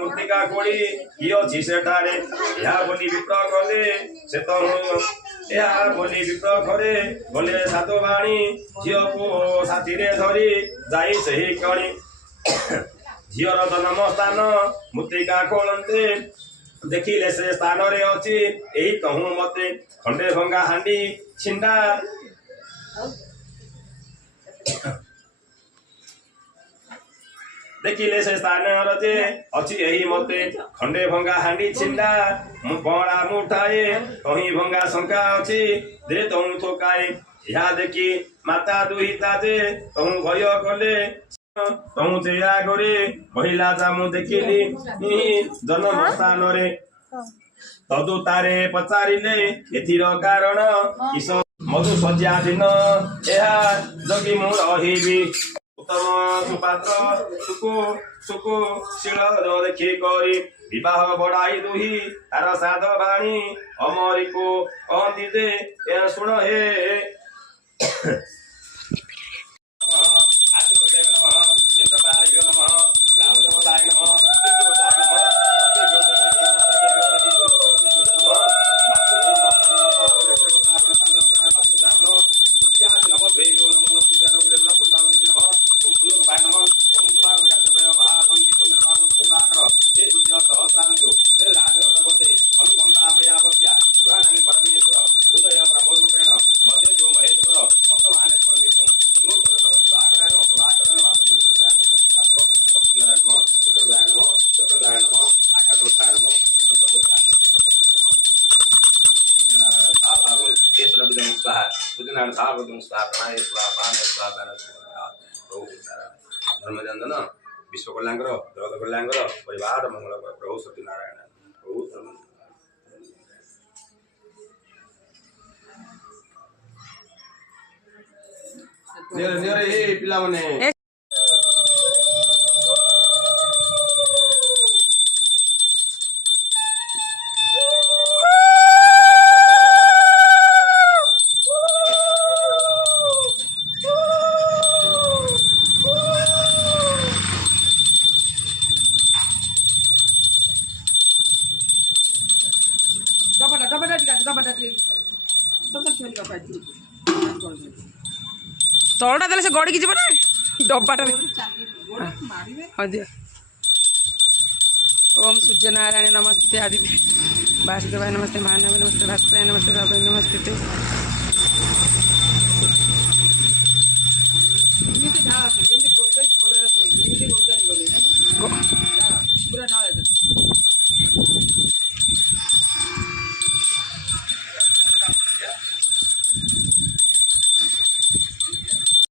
मृत्तिका कोड़ी कि अच्छी सेठारे या बोली विप्र गले से तो या बोली विप्र घरे गले सात भाणी झील को साथी धरी जाई सही कणी झीर जन्म स्थान मृत्तिका खोलते देखिले से स्थान रे अच्छी यही कहूँ मते खंडे भंगा हांडी छिंडा देखिले से स्थान रजे अच्छी यही मते खंडे भंगा हांडी छिंडा बड़ा मुठाए कहीं भंगा शंका अच्छी दे तहु थोकाए या देखी माता दुहिता जे तहु भय कले तहु जया करे महिला जामु देखिली जन्म स्थान रे तदु तारे पचारिले एथिर कारण किस मधु सज्जा दिन यह जगी मु रहिबी उत्तम सुपात्र सुको शिल देखी करी विवाह बढ़ाई दुही तार साध भाणी अमरी को कहती दे यह सुन हे धर्मजन विश्व कल्याण जगत कल्याण परिवार मंगल प्रभु सत्यनारायण प्रभु पिला माने तलटा देले से गड़ी जीव ना डब्बाटा हाँ दिया। ओम सूर्य नारायण नमस्ते आदि वासुदेवाय नमस्ते महानव नमस्ते भास्कराय नमस्ते रावाय नमस्ते पूरा